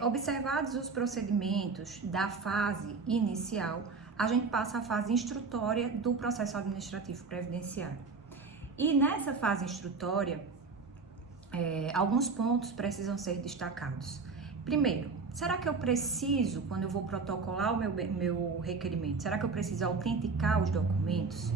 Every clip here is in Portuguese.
Observados os procedimentos da fase inicial, a gente passa à fase instrutória do processo administrativo previdenciário. E nessa fase instrutória, alguns pontos precisam ser destacados. Primeiro, será que eu preciso, quando eu vou protocolar o meu requerimento, será que eu preciso autenticar os documentos?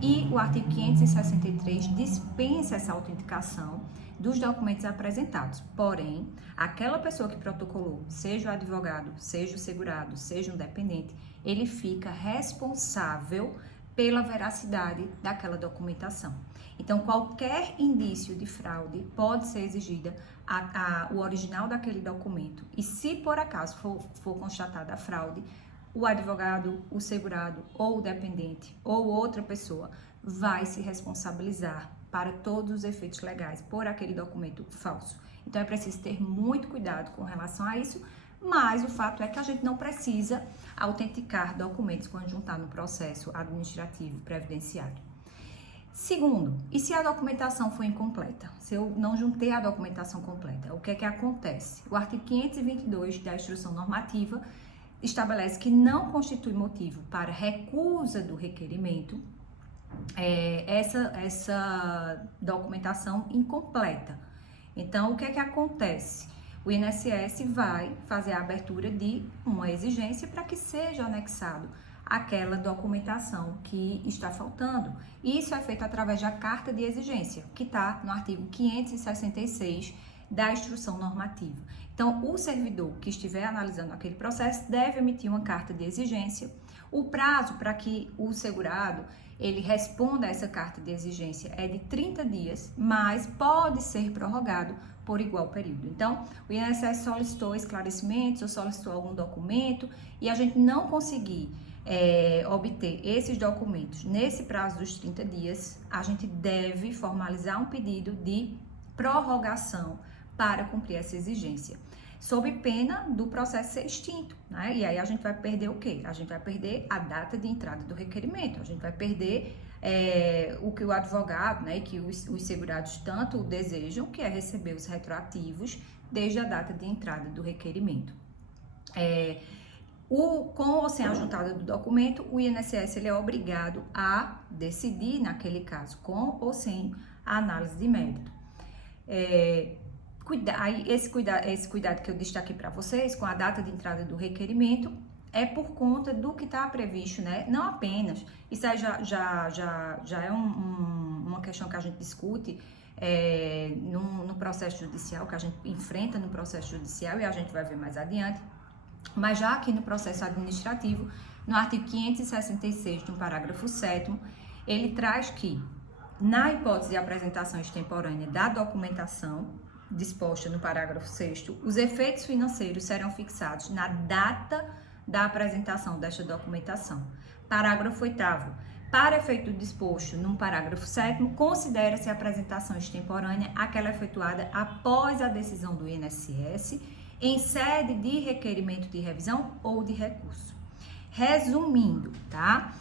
E o artigo 563 dispensa essa autenticação dos documentos apresentados. Porém, aquela pessoa que protocolou, seja o advogado, seja o segurado, seja um dependente, ele fica responsável pela veracidade daquela documentação. Então, qualquer indício de fraude pode ser exigida o original daquele documento. E se por acaso for constatada a fraude, o advogado, o segurado ou o dependente ou outra pessoa vai se responsabilizar para todos os efeitos legais por aquele documento falso. Então, é preciso ter muito cuidado com relação a isso, mas o fato é que a gente não precisa autenticar documentos quando juntar no processo administrativo previdenciário. Segundo, e se a documentação for incompleta? Se eu não juntei a documentação completa, o que é que acontece? O artigo 522 da Instrução Normativa estabelece que não constitui motivo para recusa do requerimento essa documentação incompleta. Então, o que é que acontece? O INSS vai fazer a abertura de uma exigência para que seja anexado aquela documentação que está faltando. Isso é feito através da carta de exigência, que está no artigo 566 da Instrução Normativa. Então, o servidor que estiver analisando aquele processo deve emitir uma carta de exigência. O prazo para que o segurado ele responda a essa carta de exigência é de 30 dias, mas pode ser prorrogado por igual período. Então, o INSS solicitou esclarecimentos ou solicitou algum documento e a gente não conseguir obter esses documentos nesse prazo dos 30 dias, a gente deve formalizar um pedido de prorrogação para cumprir essa exigência, sob pena do processo ser extinto, né? E aí a gente vai perder o quê? A gente vai perder a data de entrada do requerimento, a gente vai perder o que o advogado, né, que os segurados tanto desejam, que é receber os retroativos desde a data de entrada do requerimento. Com ou sem a juntada do documento, o INSS ele é obrigado a decidir, naquele caso, com ou sem a análise de mérito. Esse cuidado que eu destaquei para vocês com a data de entrada do requerimento é por conta do que está previsto, né? Não apenas, isso aí já é uma questão que a gente discute no processo judicial, que a gente enfrenta no processo judicial e a gente vai ver mais adiante, mas já aqui no processo administrativo, no artigo 566, no parágrafo 7º, ele traz que, na hipótese de apresentação extemporânea da documentação disposta no parágrafo 6º, os efeitos financeiros serão fixados na data da apresentação desta documentação. Parágrafo 8º. Para efeito disposto no parágrafo 7º, considera-se a apresentação extemporânea aquela efetuada após a decisão do INSS em sede de requerimento de revisão ou de recurso. Resumindo, tá?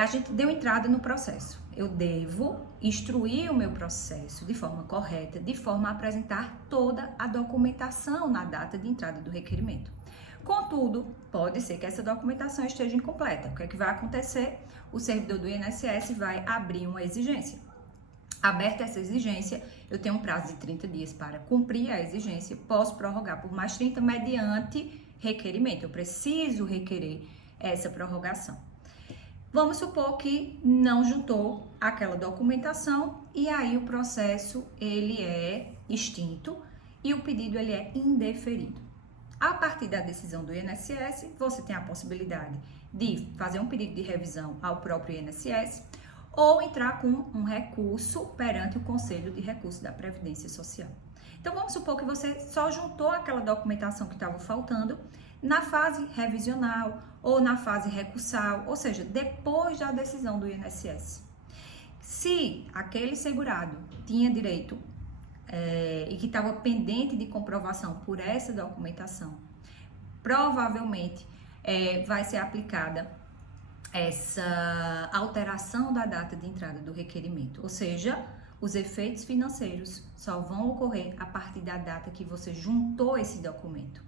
A gente deu entrada no processo. Eu devo instruir o meu processo de forma correta, de forma a apresentar toda a documentação na data de entrada do requerimento. Contudo, pode ser que essa documentação esteja incompleta. O que é que vai acontecer? O servidor do INSS vai abrir uma exigência. Aberta essa exigência, eu tenho um prazo de 30 dias para cumprir a exigência, posso prorrogar por mais 30 mediante requerimento. Eu preciso requerer essa prorrogação. Vamos supor que não juntou aquela documentação e aí o processo ele é extinto e o pedido ele é indeferido. A partir da decisão do INSS, você tem a possibilidade de fazer um pedido de revisão ao próprio INSS ou entrar com um recurso perante o Conselho de Recursos da Previdência Social. Então, vamos supor que você só juntou aquela documentação que estava faltando na fase revisional ou na fase recursal, ou seja, depois da decisão do INSS. Se aquele segurado tinha direito e que estava pendente de comprovação por essa documentação, provavelmente vai ser aplicada essa alteração da data de entrada do requerimento, ou seja, Os efeitos financeiros só vão ocorrer a partir da data que você juntou esse documento.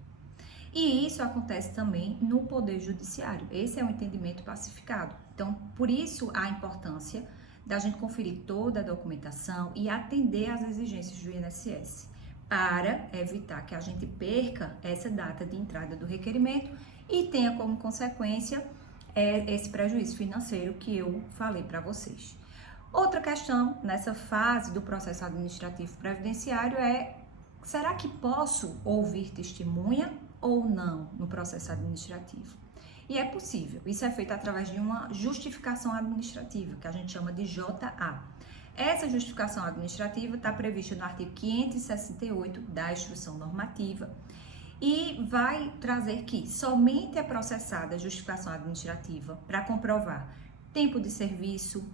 E isso acontece também no Poder Judiciário. Esse é um entendimento pacificado. Então, por isso a importância da gente conferir toda a documentação e atender às exigências do INSS, para evitar que a gente perca essa data de entrada do requerimento e tenha como consequência esse prejuízo financeiro que eu falei para vocês. Outra questão nessa fase do processo administrativo previdenciário é: será que posso ouvir testemunha ou não no processo administrativo? E é possível. Isso é feito através de uma justificação administrativa, que a gente chama de JA. Essa justificação administrativa está prevista no artigo 568 da Instrução Normativa e vai trazer que somente é processada a justificação administrativa para comprovar tempo de serviço.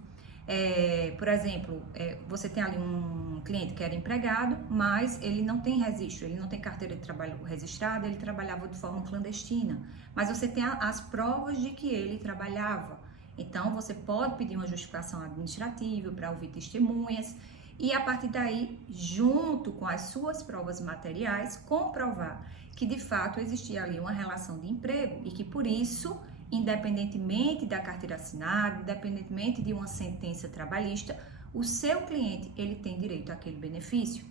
Por exemplo, você tem ali um cliente que era empregado, mas ele não tem registro, ele não tem carteira de trabalho registrada, ele trabalhava de forma clandestina, mas você tem as provas de que ele trabalhava. Então, você pode pedir uma justificação administrativa para ouvir testemunhas e, a partir daí, junto com as suas provas materiais, comprovar que, de fato, existia ali uma relação de emprego e que, por isso, independentemente da carteira assinada, independentemente de uma sentença trabalhista, o seu cliente ele tem direito àquele benefício.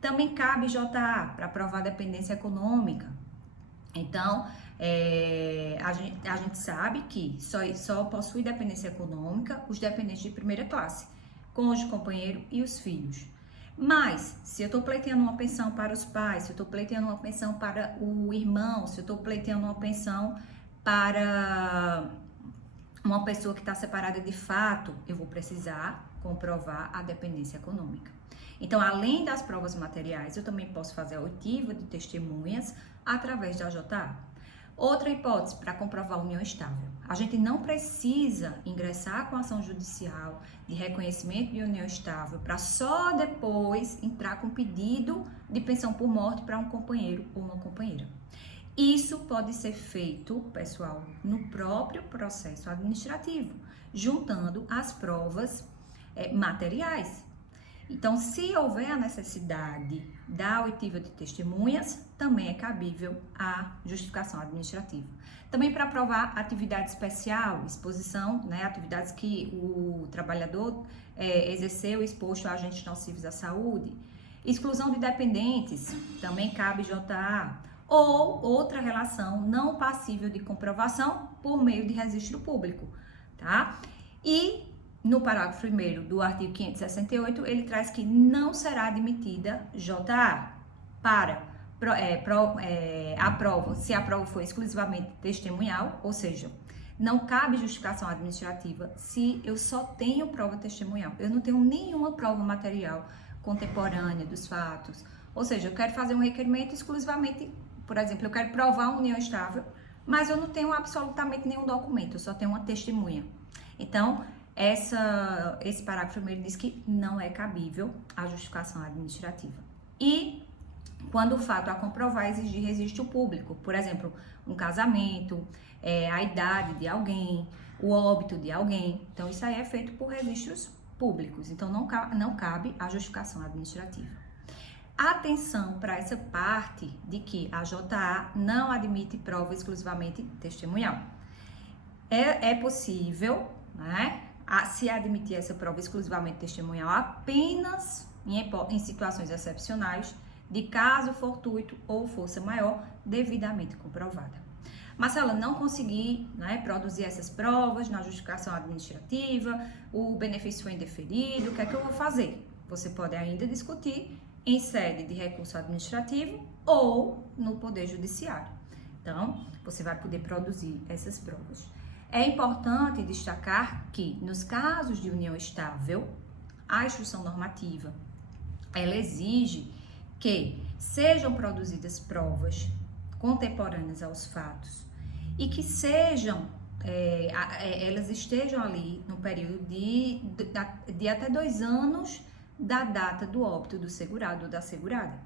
Também cabe JA para provar dependência econômica. Então, a gente sabe que só possui dependência econômica os dependentes de primeira classe, cônjuge, companheiro e os filhos. Mas, se eu estou pleiteando uma pensão para os pais, se eu estou pleiteando uma pensão para o irmão, se eu estou pleiteando uma pensão para uma pessoa que está separada de fato, eu vou precisar comprovar a dependência econômica. Então, além das provas materiais, eu também posso fazer a oitiva de testemunhas através da JA. Outra hipótese para comprovar a união estável. A gente não precisa ingressar com ação judicial de reconhecimento de união estável para só depois entrar com pedido de pensão por morte para um companheiro ou uma companheira. Isso pode ser feito, pessoal, no próprio processo administrativo, juntando as provas materiais. Então, se houver a necessidade da oitiva de testemunhas, também é cabível a justificação administrativa. Também para provar atividade especial, exposição, atividades que o trabalhador exerceu exposto a agentes nocivos à saúde. Exclusão de dependentes, também cabe JA. Ou outra relação não passível de comprovação por meio de registro público, tá? E no parágrafo 1º do artigo 568, ele traz que não será admitida JA para a prova, se a prova for exclusivamente testemunhal, ou seja, não cabe justificação administrativa se eu só tenho prova testemunhal. Eu não tenho nenhuma prova material contemporânea dos fatos. Ou seja, eu quero fazer um requerimento exclusivamente, por exemplo, eu quero provar uma união estável, mas eu não tenho absolutamente nenhum documento, eu só tenho uma testemunha. Então, esse parágrafo primeiro diz que não é cabível a justificação administrativa. E quando o fato a comprovar exigir registro público, por exemplo, um casamento, a idade de alguém, o óbito de alguém, então isso aí é feito por registros públicos, então não cabe a justificação administrativa. Atenção para essa parte de que a JA não admite prova exclusivamente testemunhal. É possível, se admitir essa prova exclusivamente testemunhal apenas em situações excepcionais, de caso fortuito ou força maior, devidamente comprovada. Marcela, não consegui produzir essas provas na justificação administrativa, o benefício foi indeferido, o que é que eu vou fazer? Você pode ainda discutir em sede de recurso administrativo ou no Poder Judiciário. Então, você vai poder produzir essas provas. É importante destacar que, nos casos de união estável, a instrução normativa, ela exige que sejam produzidas provas contemporâneas aos fatos e que elas estejam ali no período de até 2 anos da data do óbito do segurado ou da segurada.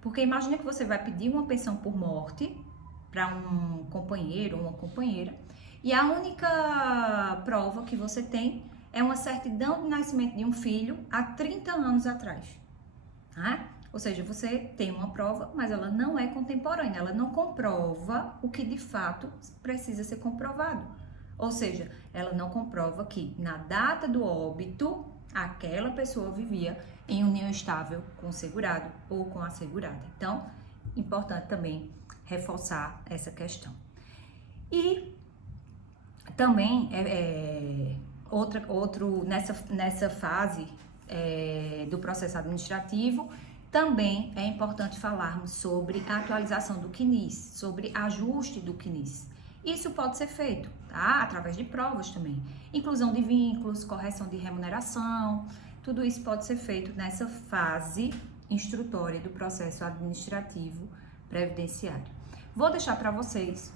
Porque imagina que você vai pedir uma pensão por morte para um companheiro ou uma companheira e a única prova que você tem é uma certidão de nascimento de um filho há 30 anos atrás. Tá? Ou seja, você tem uma prova, mas ela não é contemporânea, ela não comprova o que de fato precisa ser comprovado. Ou seja, ela não comprova que na data do óbito, aquela pessoa vivia em união estável com o segurado ou com a segurada. Então, importante também reforçar essa questão. E também, nessa fase do processo administrativo, também é importante falarmos sobre a atualização do CNIS, sobre ajuste do CNIS. Isso pode ser feito, tá? Através de provas também. Inclusão de vínculos, correção de remuneração, tudo isso pode ser feito nessa fase instrutória do processo administrativo previdenciário. Vou deixar para vocês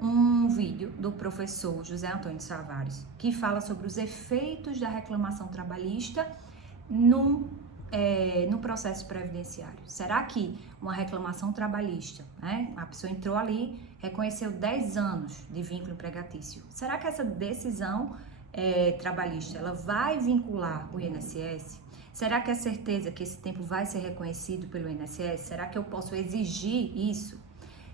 um vídeo do professor José Antônio Tavares, que fala sobre os efeitos da reclamação trabalhista no processo previdenciário. Será que uma reclamação trabalhista, né, a pessoa entrou ali, reconheceu 10 anos de vínculo empregatício, será que essa decisão trabalhista, ela vai vincular o INSS? Será que é certeza que esse tempo vai ser reconhecido pelo INSS? Será que eu posso exigir isso?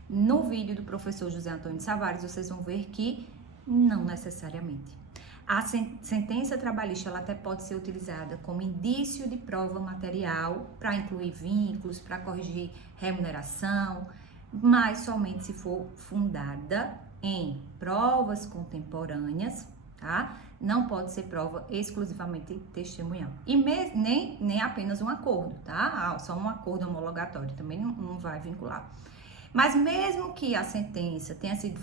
No vídeo do professor José Antônio Tavares, vocês vão ver que não necessariamente. A sentença trabalhista ela até pode ser utilizada como indício de prova material para incluir vínculos, para corrigir remuneração, mas somente se for fundada em provas contemporâneas, tá? Não pode ser prova exclusivamente testemunhal. E nem apenas um acordo, tá? Só um acordo homologatório também não vai vincular. Mas mesmo que a sentença tenha sido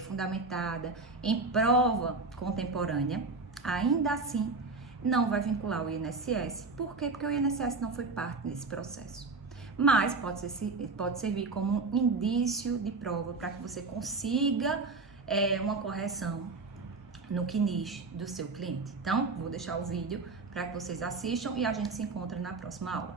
fundamentada em prova contemporânea, ainda assim não vai vincular o INSS. Por quê? Porque o INSS não foi parte desse processo. Mas pode servir como um indício de prova para que você consiga uma correção no CNIS do seu cliente. Então, vou deixar o vídeo para que vocês assistam e a gente se encontra na próxima aula.